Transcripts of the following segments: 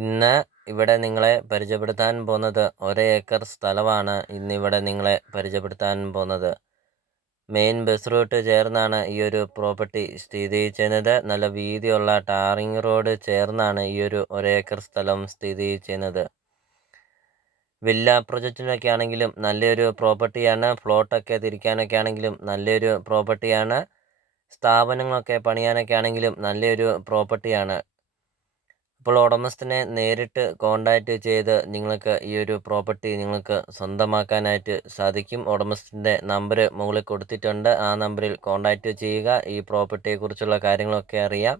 ഇന്ന് ഇവിടെ നിങ്ങളെ പരിചയപ്പെടുത്താൻ പോകുന്നത് 1 ഏക്കർ സ്ഥലമാണ് ഇന്നിവിടെ നിങ്ങളെ പരിചയപ്പെടുത്താൻ പോകുന്നത്. മെയിൻ ബസ് റൂട്ട് ചേർന്നാണ് ഈ ഒരു പ്രോപ്പർട്ടി സ്ഥിതി ചെയ്യുന്നത്. നല്ല വീതിയുള്ള ടാറിങ് റോഡ് ചേർന്നാണ് ഈ ഒരു 1 ഏക്കർ സ്ഥലം സ്ഥിതി ചെയ്യുന്നത്. വില്ല പ്രൊജക്റ്റിനൊക്കെ ആണെങ്കിലും നല്ലൊരു പ്രോപ്പർട്ടിയാണ്. പ്ലോട്ടൊക്കെ തിരിക്കാനൊക്കെ ആണെങ്കിലും നല്ലൊരു പ്രോപ്പർട്ടിയാണ്. സ്ഥാപനങ്ങളൊക്കെ പണിയാനൊക്കെ ആണെങ്കിലും നല്ലൊരു പ്രോപ്പർട്ടിയാണ്. അപ്പോൾ ഉടമസ്ഥനെ നേരിട്ട് കോൺടാക്റ്റ് ചെയ്ത് നിങ്ങൾക്ക് ഈ ഒരു പ്രോപ്പർട്ടി നിങ്ങൾക്ക് സ്വന്തമാക്കാനായിട്ട് സാധിക്കും. ഉടമസ്ഥൻ്റെ നമ്പർ മുകളിൽ കൊടുത്തിട്ടുണ്ട്. ആ നമ്പറിൽ കോൺടാക്റ്റ് ചെയ്യുക. ഈ പ്രോപ്പർട്ടിയെക്കുറിച്ചുള്ള കാര്യങ്ങളൊക്കെ അറിയാം.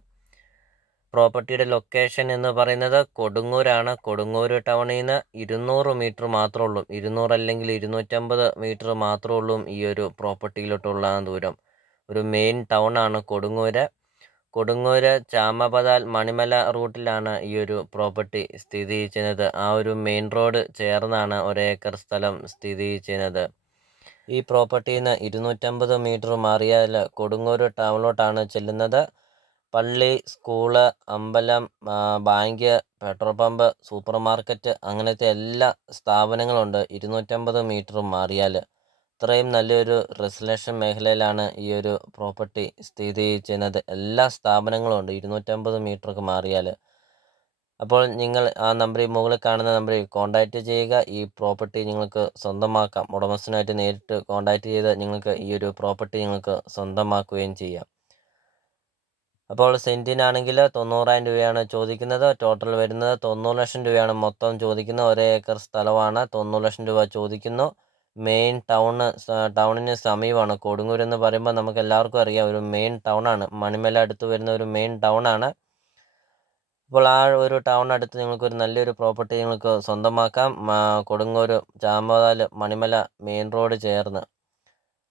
പ്രോപ്പർട്ടിയുടെ ലൊക്കേഷൻ എന്ന് പറയുന്നത് കൊടുങ്ങൂരാണ്. കൊടുങ്ങൂർ ടൗണിൽ നിന്ന് 200 മീറ്റർ മാത്രമേ ഉള്ളൂ. 200 അല്ലെങ്കിൽ 250 മീറ്റർ മാത്രമേ ഉള്ളൂ ഈ ഒരു പ്രോപ്പർട്ടിയിലോട്ടുള്ള ദൂരം. ഒരു മെയിൻ ടൗൺ ആണ് കൊടുങ്ങൂര്. കൊടുങ്ങൂര് ചാമപതാൽ മണിമല റൂട്ടിലാണ് ഈ ഒരു പ്രോപ്പർട്ടി സ്ഥിതി ചെയ്യുന്നത്. ആ ഒരു മെയിൻ റോഡ് ചേർന്നാണ് 1 ഏക്കർ സ്ഥലം സ്ഥിതി ചെയ്യുന്നത്. ഈ പ്രോപ്പർട്ടിയിൽ നിന്ന് 250 മീറ്റർ മാറിയാൽ കൊടുങ്ങൂര് ടൗണിലോട്ടാണ് ചെല്ലുന്നത്. പള്ളി, സ്കൂള്, അമ്പലം, bank, petrol pump, super market അങ്ങനത്തെ എല്ലാ സ്ഥാപനങ്ങളുണ്ട് 250 മീറ്റർ മാറിയാൽ. ഇത്രയും നല്ലൊരു റെസിഡൻഷ്യൽ മേഖലയിലാണ് ഈ ഒരു പ്രോപ്പർട്ടി സ്ഥിതി ചെയ്യുന്നത്. എല്ലാ സ്ഥാപനങ്ങളും ഉണ്ട് 250 മീറ്റർക്ക് മാറിയാൽ. അപ്പോൾ നിങ്ങൾ ആ നമ്പറിൽ മുകളിൽ കാണുന്ന നമ്പറിൽ കോൺടാക്റ്റ് ചെയ്യുക. ഈ പ്രോപ്പർട്ടി നിങ്ങൾക്ക് സ്വന്തമാക്കാം. ഉടമസ്ഥനായിട്ട് നേരിട്ട് കോൺടാക്റ്റ് ചെയ്ത് നിങ്ങൾക്ക് ഈ ഒരു പ്രോപ്പർട്ടി നിങ്ങൾക്ക് സ്വന്തമാക്കുകയും ചെയ്യാം. അപ്പോൾ സെൻറ്റിനാണെങ്കിൽ 90,000 രൂപയാണ് ചോദിക്കുന്നത്. ടോട്ടൽ വരുന്നത് 90 ലക്ഷം രൂപയാണ് മൊത്തം ചോദിക്കുന്നത്. 1 ഏക്കർ സ്ഥലമാണ്. 90 ലക്ഷം രൂപ ചോദിക്കുന്നു. മെയിൻ ടൗണിന് സമീപമാണ്. കൊടുങ്ങൂർ എന്ന് പറയുമ്പോൾ നമുക്ക് എല്ലാവർക്കും അറിയാം ഒരു മെയിൻ ടൗണാണ്. മണിമല അടുത്ത് വരുന്ന ഒരു മെയിൻ ടൗണാണ്. അപ്പോൾ ആ ഒരു ടൗൺ അടുത്ത് നിങ്ങൾക്കൊരു നല്ലൊരു പ്രോപ്പർട്ടി നിങ്ങൾക്ക് സ്വന്തമാക്കാം. കൊടുങ്ങൂർ ചാമപതാൽ മണിമല മെയിൻ റോഡ് ചേർന്ന്.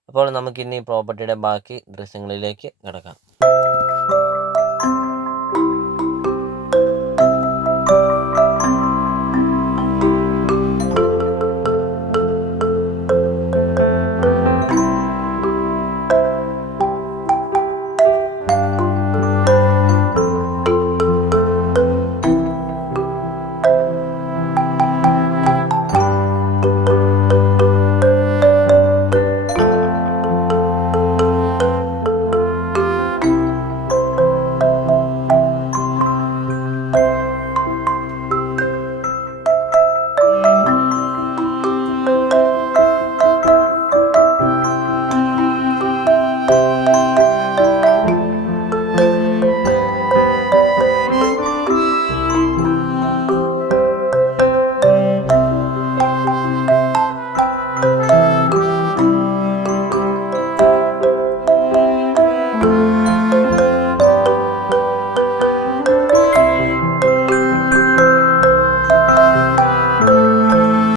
അപ്പോൾ നമുക്കിനി പ്രോപ്പർട്ടിയുടെ ബാക്കി ദൃശ്യങ്ങളിലേക്ക് കിടക്കാം.